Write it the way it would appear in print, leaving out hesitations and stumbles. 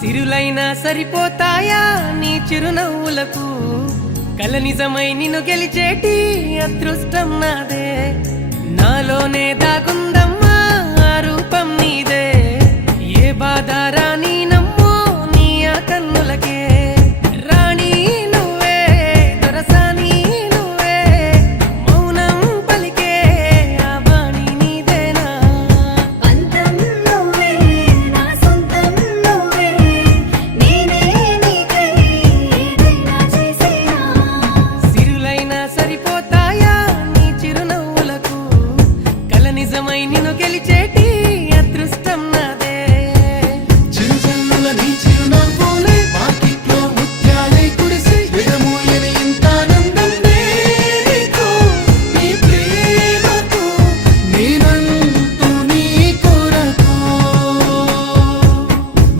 సిరులైనా సరిపోతాయా నీ చిరునవ్వులకు కల నిజమై నిన్ను గెలిచేటి అదృష్టం నాదే నాలోనే దాగుందమ్మా ఆ రూపం నీదే ఏ బాధ రాని